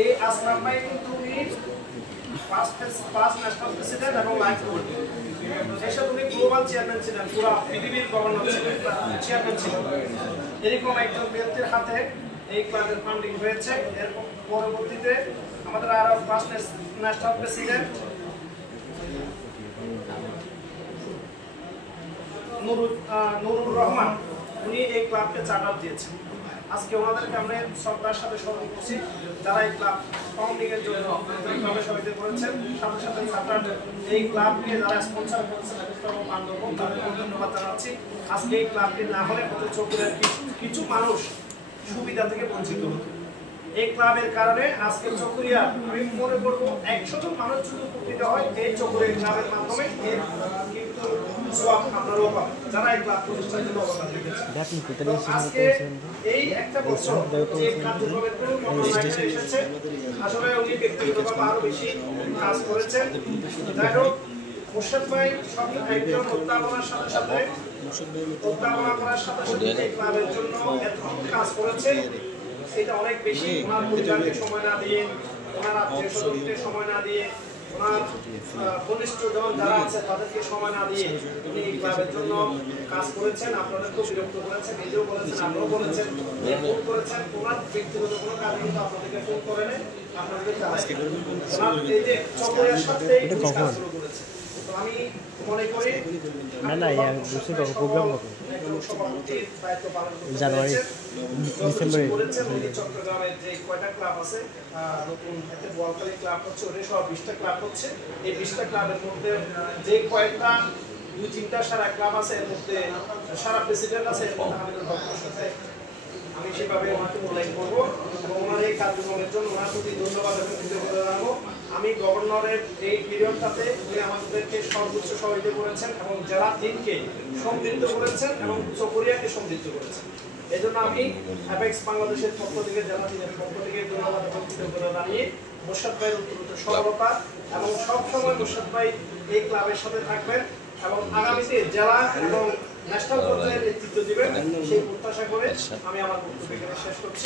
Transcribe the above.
এই আসলাম ভাই কিন্তু উনি ফার্স্ট ন্যাশনাল প্রেসিডেন্ট এবং লাইফ বোর্ড এসব উনি গ্লোবাল চেয়ারম্যান ছিলেন, পুরো পৃথিবীর গভর্নর ছিলেন, চেয়ারম্যান ছিলেন। এরকম একজন ব্যক্তির হাতে এই ক্লাবের ফান্ডিং হয়েছে। এর পরবর্তীতে আমাদের আরো ফার্স্ট ন্যাশনাল প্রেসিডেন্ট নুরুর রহমান, উনি এই ক্লাবকে চার্টার দিয়েছেন। আজকে ওনাদেরকে আমরা শ্রদ্ধার সাথে স্মরণ করছি, যারা এই ক্লাব ফাউন্ডিং এর জন্য ক্লাবের সহায়তা করেছেন, সাথে সাথে চার্টার এই ক্লাবকে যারা স্পন্সর করেছেন তাদেরকে ধন্যবাদ জানাচ্ছি। আজকে এই ক্লাবটি না হলে চৌকুড়ার কিছু মানুষ সুবিধা থেকে বঞ্চিত হতো। এই ক্লাবের কারণে আজকে চৌকুড়িয়া আমি মনে করবো 100 জন মানুষ যদি উপকৃত হয় এই চৌকুড়িয়া ক্লাবের মাধ্যমে, কিন্তু আপনারাও পাবেন যারা এই ক্লাব প্রতিষ্ঠানের জন্য অবদান রেখেছেন। আজকে এই একটা বছর যে কার্যক্রমের কোনো কর্মসূচি এসেছে, আসলে উনি ব্যক্তিগতভাবে আরো বেশি কাজ করেছেন। যাই হোক, মোর্শেদ ভাই সব একজন উদ্ভাবনার সাথে সাথে উদ্ভাবনা করার সাথে সাথে এই ক্লাবের জন্য এত কাজ করেছে, সেটা অনেক বেশি। ওনার পরিবারকে সময় না দিয়ে, ওনার আত্মীয় স্বজনকে সময় না দিয়ে, ওনার ঘনিষ্ঠ জন যারা আছে তাদেরকে সময় না দিয়ে উনি এই ক্লাবের জন্য কাজ করেছেন। আপনাদেরকেও বিরক্ত করেছেন, নিজেও বলেছেন, আপনিও বলেছেন, ফোন করেছেন। ওনার ব্যক্তিগত কোনো কাজ কিন্তু আপনাদেরকে ফোন করে নেই, আপনাদেরকে চালাইছে। ওনার এই যে চক্রের সাথে কাজ শুরু করেছে। তো আমি মনে করি জানুয়ারি ডিসেম্বরে চট্টগ্রামের যে কয়টা ক্লাব আছে, নতুন বোয়ালখালী ক্লাব হচ্ছে, ওটা সব 20টা ক্লাব হচ্ছে। এই 20টা ক্লাবের মধ্যে যে কয়েকটা 2-3টা সারা ক্লাব আছে, এর মধ্যে সারা প্রেসিডেন্ট আছে, এর মধ্যে হামিদুল হকের সাথে আমি সেভাবে ওনাকে মূল্যায়ন করবো এবং ওনার এই কার্যক্রমের জন্য ওনার প্রতি ধন্যবাদ এবং কৃতজ্ঞতা জানাবো। আমি গভর্নরের এই পিরিয়ডটাতে উনি আমাদেরকে সর্বোচ্চ সহযোগিতা করেছেন এবং জেলা টিমকে সমৃদ্ধ করেছেন এবং চকরিয়াকে সমৃদ্ধ করেছেন। এই জন্য আমি অ্যাপেক্স বাংলাদেশের পক্ষ থেকে, জেলা টিমের পক্ষ থেকে ধন্যবাদ এবং কৃতজ্ঞতা জানিয়ে মোর্শেদ ভাইয়ের উত্তরোত্তর সফলতা এবং সবসময় মোর্শেদ ভাই এই ক্লাবের সাথে থাকবেন এবং আগামীতে জেলা এবং ন্যাশনাল পর্যায়ে নেতৃত্ব দিবেন, সেই প্রত্যাশা করে আমি আমার বক্তব্য শেষ করছি।